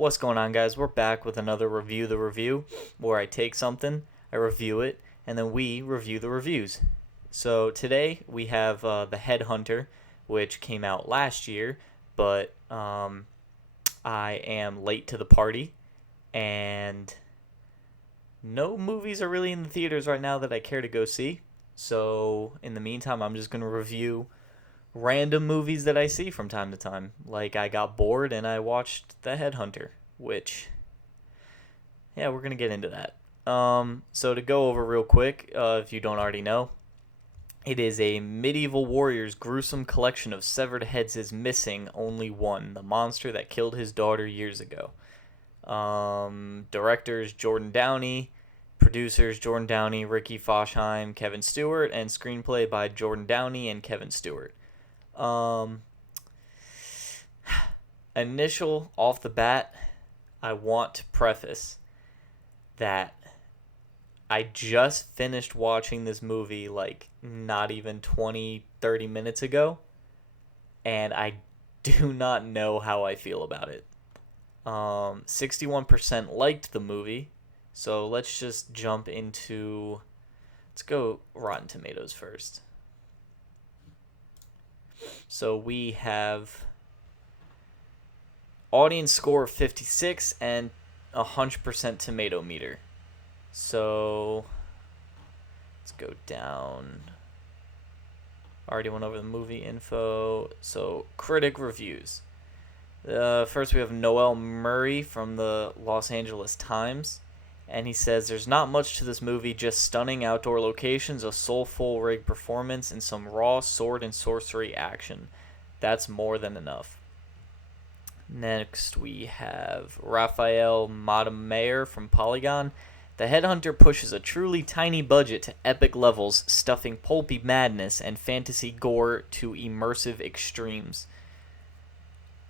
What's going on, guys? We're back with another Review the Review, where I take something, I review it, and then we review the reviews. So today we have The Headhunter, which came out last year, but I am late to the party, and no movies are really in the theaters right now that I care to go see. So in the meantime, I'm just going to review random movies that I see from time to time. Like I got bored and I watched The Headhunter, which yeah, we're gonna get into that. So to go over real quick, if you don't already know, it is a medieval warrior's gruesome collection of severed heads is missing only one, the monster that killed his daughter years ago. Directors Jordan Downey, producers Jordan Downey, Ricky Foshheim, Kevin Stewart, and screenplay by Jordan Downey and Kevin Stewart. Um, Initial off the bat, I want to preface that I just finished watching this movie like not even 20, 30 minutes ago, and I do not know how I feel about it. 61% liked the movie, so let's just jump into. Let's go Rotten Tomatoes first. So we have audience score of 56 and 100% tomato meter. So let's go down. Already went over the movie info. So critic reviews. First we have Noel Murray from the Los Angeles Times. And he says, there's not much to this movie, just stunning outdoor locations, a soulful rig performance, and some raw sword and sorcery action. That's more than enough. Next, we have Raphael Montemayor from Polygon. The Headhunter pushes a truly tiny budget to epic levels, stuffing pulpy madness and fantasy gore to immersive extremes.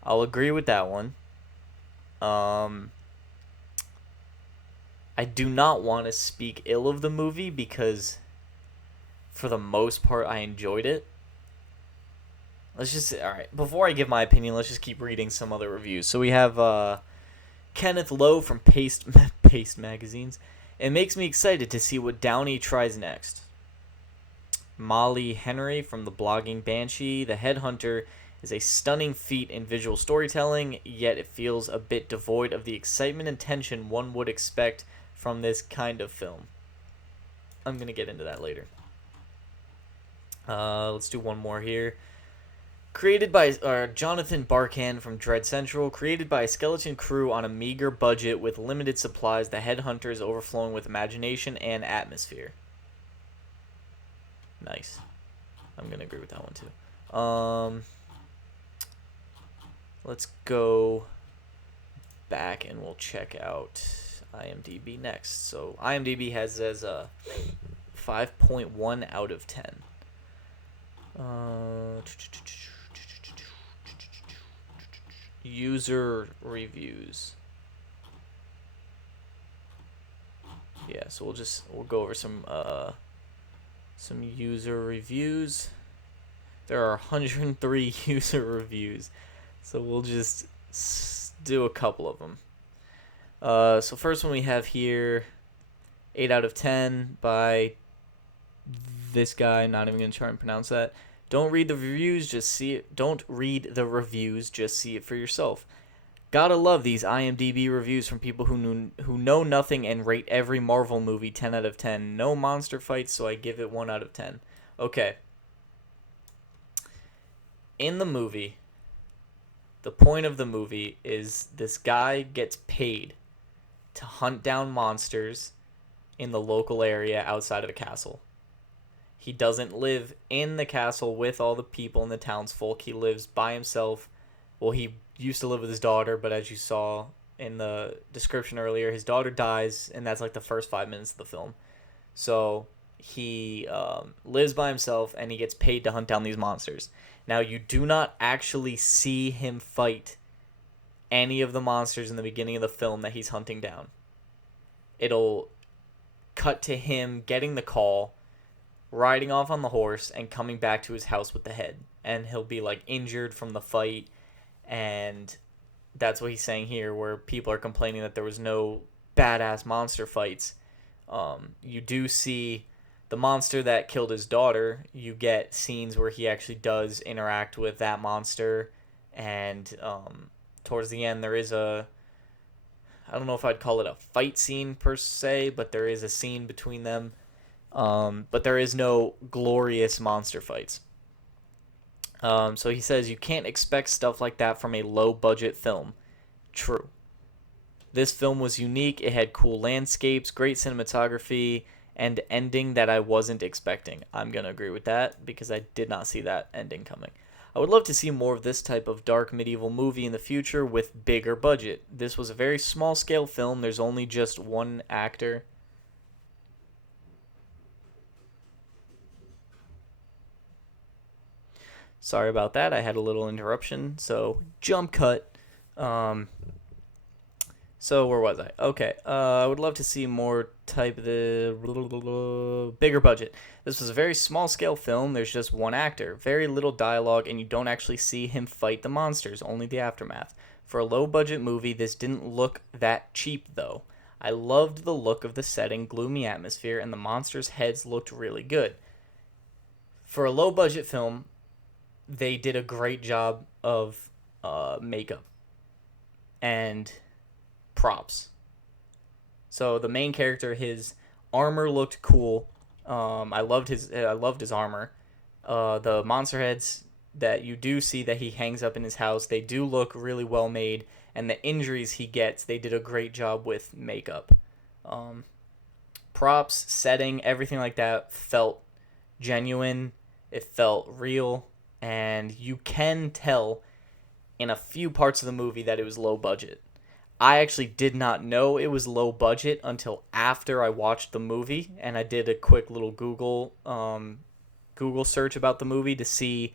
I'll agree with that one. I do not want to speak ill of the movie because, for the most part, I enjoyed it. Alright, before I give my opinion, let's just keep reading some other reviews. So we have Kenneth Lowe from Paste Magazines. It makes me excited to see what Downey tries next. Molly Henry from the blogging Banshee. The Headhunter is a stunning feat in visual storytelling, yet it feels a bit devoid of the excitement and tension one would expect from this kind of film. I'm going to get into that later. Let's do one more here. Created by Jonathan Barkan from Dread Central, created by a skeleton crew on a meager budget with limited supplies, the Headhunter is overflowing with imagination and atmosphere. Nice. I'm going to agree with that one too. Let's go back and we'll check out IMDb next. So IMDb has as a 5.1 out of 10. User reviews. Yeah, so we'll go over some user reviews. There are 103 user reviews, so we'll just do a couple of them. So first one we have here, 8 out of 10 by this guy. Not even gonna try and pronounce that. Don't read the reviews, just see it. Don't read the reviews, just see it for yourself. Gotta love these IMDb reviews from people who know nothing and rate every Marvel movie 10 out of 10. No monster fights, so I give it 1 out of 10. Okay. In the movie, the point of the movie is this guy gets paid to hunt down monsters in the local area outside of a castle. He doesn't live in the castle with all the people in the townsfolk. He lives by himself. Well, he used to live with his daughter, but as you saw in the description earlier, his daughter dies, and that's like the first 5 minutes of the film. So he lives by himself, and he gets paid to hunt down these monsters. Now, you do not actually see him fight any of the monsters in the beginning of the film that he's hunting down. It'll cut to him getting the call, riding off on the horse, and coming back to his house with the head. And he'll be like injured from the fight, and that's what he's saying here, where people are complaining that there was no badass monster fights. You do see the monster that killed his daughter. You get scenes where he actually does interact with that monster, and towards the end there is a, I don't know if I'd call it a fight scene per se, but there is a scene between them. But there is no glorious monster fights. So he says you can't expect stuff like that from a low budget film. True. This film was unique. It had cool landscapes, great cinematography, and ending that I wasn't expecting. I'm going to agree with that because I did not see that ending coming. I would love to see more of this type of dark medieval movie in the future with bigger budget. This was a very small scale film. There's only just one actor. Sorry about that. I had a little interruption. So, jump cut. Um, So where was I? Okay. I would love to see more type of the bigger budget. This was a very small scale film. There's just one actor, very little dialogue, and you don't actually see him fight the monsters, only the aftermath. For a low budget movie, this didn't look that cheap though. I loved the look of the setting, gloomy atmosphere, and the monsters' heads looked really good. For a low budget film, they did a great job of makeup and props. So the main character, his armor looked cool. I loved his armor. The monster heads that you do see that he hangs up in his house, they do look really well made, and the injuries he gets, they did a great job with makeup. Um, Props, setting, everything like that felt genuine. It felt real, and you can tell in a few parts of the movie that it was low budget. I actually did not know it was low budget until after I watched the movie, and I did a quick little Google search about the movie to see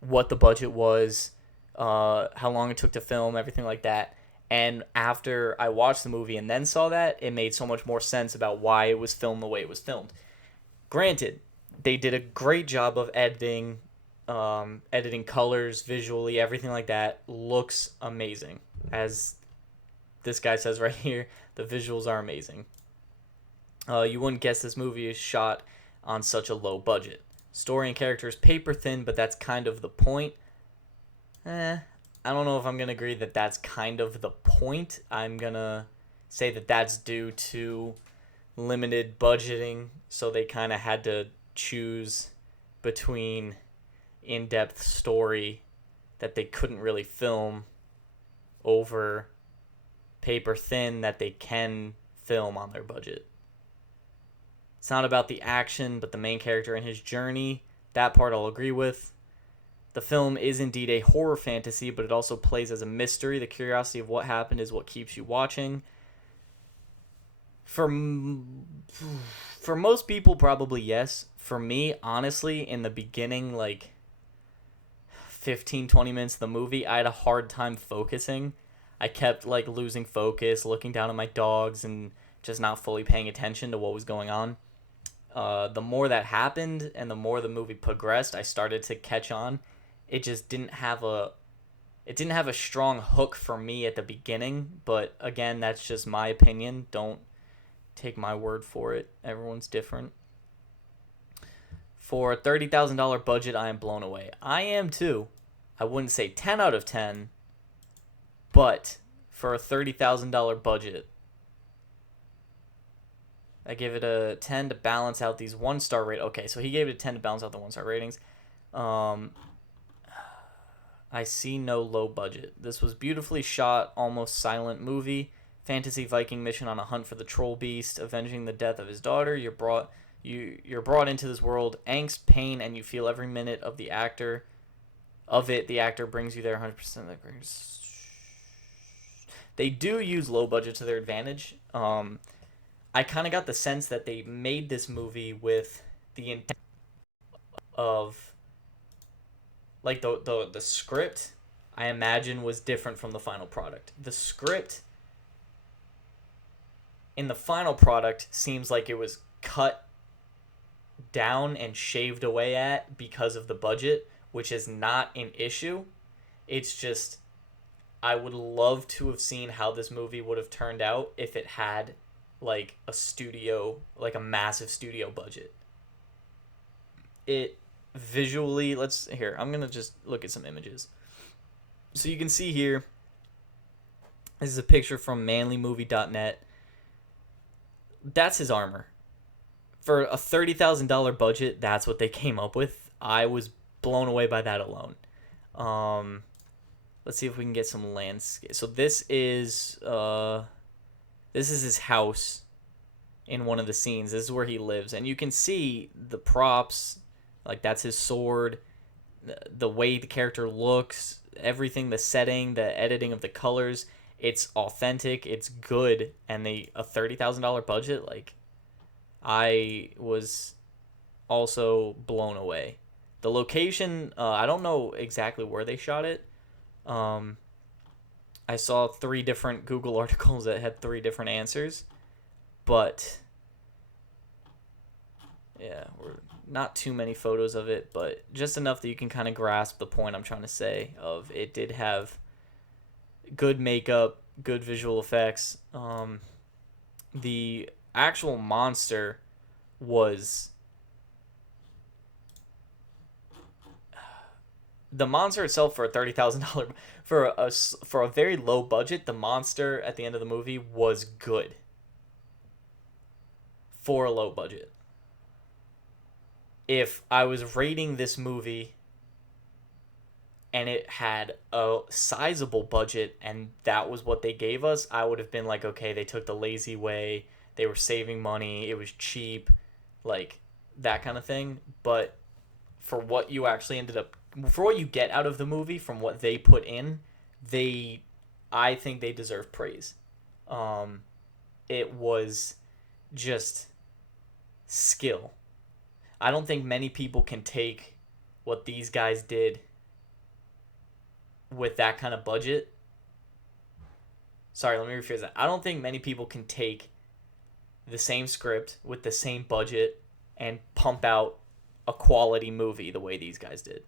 what the budget was, how long it took to film, everything like that. And after I watched the movie and then saw that, it made so much more sense about why it was filmed the way it was filmed. Granted, they did a great job of editing colors, visually, everything like that looks amazing. As this guy says right here, the visuals are amazing. You wouldn't guess this movie is shot on such a low budget. Story and characters paper thin, but that's kind of the point. I don't know if I'm gonna agree that that's kind of the point. I'm gonna say that that's due to limited budgeting, so they kind of had to choose between in-depth story that they couldn't really film over paper thin that they can film on their budget. It's not about the action, but the main character and his journey. That part I'll agree with. The film is indeed a horror fantasy, but it also plays as a mystery. The curiosity of what happened is what keeps you watching. For most people, probably yes. For me, honestly, in the beginning, like 15-20 minutes of the movie, I had a hard time focusing. I kept like losing focus, looking down at my dogs, and just not fully paying attention to what was going on. The more that happened, and the more the movie progressed, I started to catch on. It just didn't have a strong hook for me at the beginning. But again, that's just my opinion. Don't take my word for it. Everyone's different. For a $30,000 budget, I am blown away. I am too. I wouldn't say 10 out of 10, but for a $30,000 budget, I give it a 10 to balance out these 1-star rate. Okay, so he gave it a 10 to balance out the 1-star ratings. I see no low budget. This was beautifully shot, almost silent movie. Fantasy Viking mission on a hunt for the troll beast, avenging the death of his daughter. You're brought into this world, angst, pain, and you feel every minute of the actor. Of it, the actor brings you there 100%. They do use low budget to their advantage. I kind of got the sense that they made this movie with the intent of like the script. I imagine was different from the final product. The script in the final product seems like it was cut down and shaved away at because of the budget, which is not an issue. It's just I would love to have seen how this movie would have turned out if it had like a studio, like a massive studio budget. It visually, let's here, I'm going to just look at some images. So you can see here, this is a picture from manlymovie.net. That's his armor. For a $30,000 budget, that's what they came up with. I was blown away by that alone. Let's see if we can get some landscape. So this is his house in one of the scenes. This is where he lives, and you can see the props, like that's his sword, the way the character looks, everything, the setting, the editing of the colors. It's authentic, it's good, and a $30,000 budget, like, I was also blown away. The location, I don't know exactly where they shot it. I saw 3 different Google articles that had 3 different answers, but yeah, we're not too many photos of it, but just enough that you can kind of grasp the point I'm trying to say. Of it did have good makeup, good visual effects. The actual monster was the monster itself for a $30,000 for a very low budget. The monster at the end of the movie was good for a low budget. If I was rating this movie and it had a sizable budget and that was what they gave us, I would have been like, okay, they took the lazy way, they were saving money, it was cheap, like that kind of thing. But for what you actually ended up, for what you get out of the movie from what they put in, I think they deserve praise. It was just skill. I don't think many people can take what these guys did with that kind of budget. Sorry, let me rephrase that. I don't think many people can take the same script with the same budget and pump out a quality movie the way these guys did.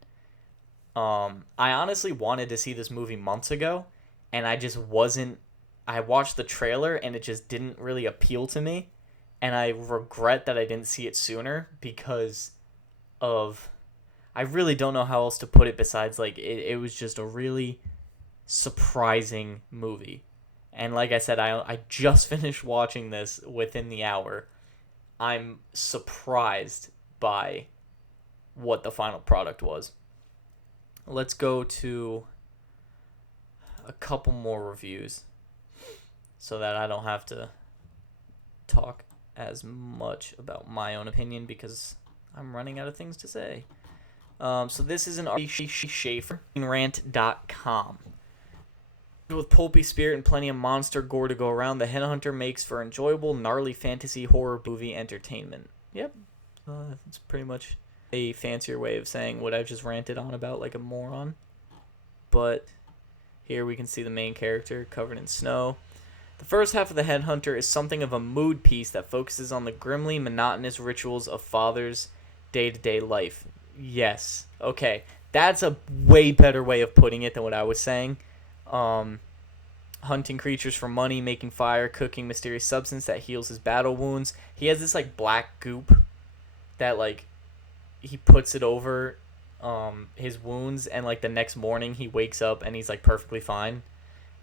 I honestly wanted to see this movie months ago, and I just wasn't. I watched the trailer, and it just didn't really appeal to me. And I regret that I didn't see it sooner because of, I really don't know how else to put it besides like it was just a really surprising movie. And like I said, I just finished watching this within the hour. I'm surprised by what the final product was. Let's go to a couple more reviews so that I don't have to talk as much about my own opinion because I'm running out of things to say. So this is an Schaefer, rant.com. With pulpy spirit and plenty of monster gore to go around, The Headhunter makes for enjoyable, gnarly fantasy horror movie entertainment. Yep, it's pretty much a fancier way of saying what I've just ranted on about like a moron. But here we can see the main character covered in snow. The first half of The Headhunter is something of a mood piece that focuses on the grimly monotonous rituals of fathers' day-to-day life. Yes. Okay. That's a way better way of putting it than what I was saying. Hunting creatures for money, making fire, cooking mysterious substance that heals his battle wounds. He has this like black goop that like he puts it over his wounds, and like the next morning he wakes up and he's like perfectly fine.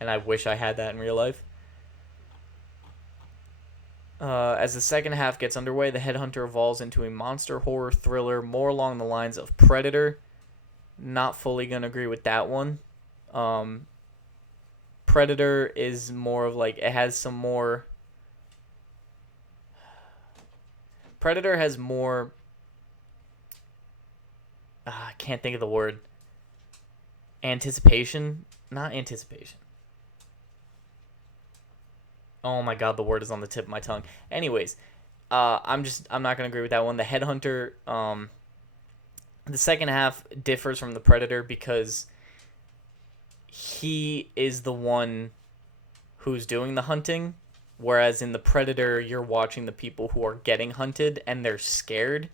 And I wish I had that in real life. As the second half gets underway, The Headhunter evolves into a monster horror thriller more along the lines of Predator. Not fully gonna agree with that one. Predator is more of like, it has some more. Predator has more. I can't think of the word. Anticipation? Not anticipation. Oh my god, the word is on the tip of my tongue. Anyways, I'm not gonna agree with that one. The Headhunter, the second half differs from the Predator because he is the one who's doing the hunting, whereas in the Predator, you're watching the people who are getting hunted and they're scared,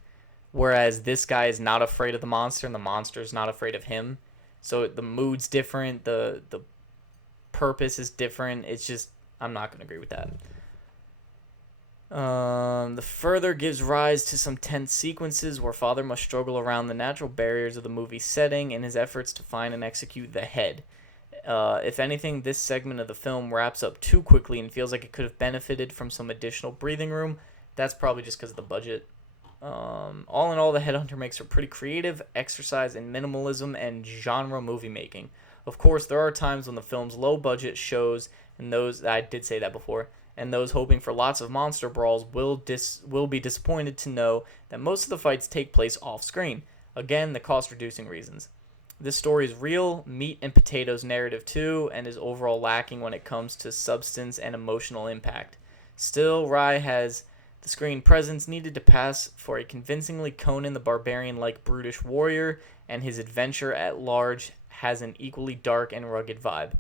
whereas this guy is not afraid of the monster and the monster's not afraid of him. So the mood's different, the purpose is different. It's just, I'm not going to agree with that. The further gives rise to some tense sequences where Father must struggle around the natural barriers of the movie's setting in his efforts to find and execute the head. If anything, this segment of the film wraps up too quickly and feels like it could have benefited from some additional breathing room. That's probably just because of the budget. All in all, The Headhunter makes for pretty creative exercise in minimalism and genre movie making. Of course, there are times when the film's low budget shows, and those, I did say that before, and those hoping for lots of monster brawls will be disappointed to know that most of the fights take place off screen. Again, the cost reducing reasons. This story is real, meat and potatoes narrative too, and is overall lacking when it comes to substance and emotional impact. Still, Rai has the screen presence needed to pass for a convincingly Conan the Barbarian-like brutish warrior, and his adventure at large has an equally dark and rugged vibe.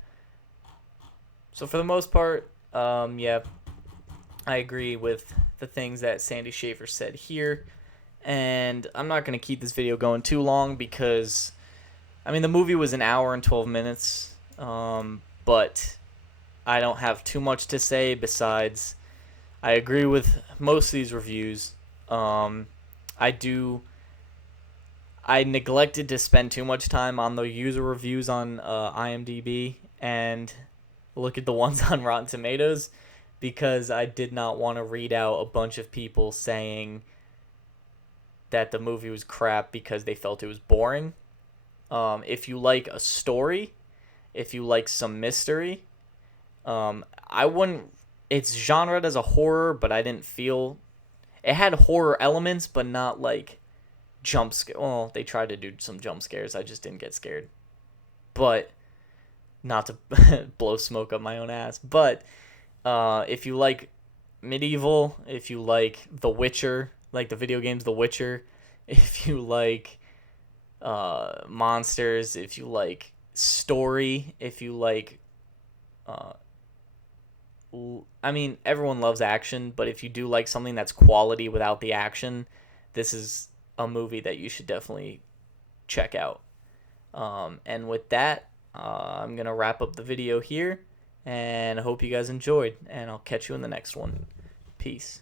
So for the most part, yeah, I agree with the things that Sandy Schaefer said here, and I'm not going to keep this video going too long because, I mean, the movie was an hour and 12 minutes, but I don't have too much to say besides I agree with most of these reviews. I neglected to spend too much time on the user reviews on IMDb and look at the ones on Rotten Tomatoes because I did not want to read out a bunch of people saying that the movie was crap because they felt it was boring. If you like a story, if you like some mystery, I wouldn't. It's genred as a horror, but I didn't feel it had horror elements, but not like jump scare. Well, they tried to do some jump scares. I just didn't get scared. But not to blow smoke up my own ass. But if you like medieval, if you like The Witcher, like the video games The Witcher, if you like monsters, if you like story, if you like I mean, everyone loves action, but if you do like something that's quality without the action, this is a movie that you should definitely check out. And with that, I'm going to wrap up the video here, and I hope you guys enjoyed, and I'll catch you in the next one. Peace.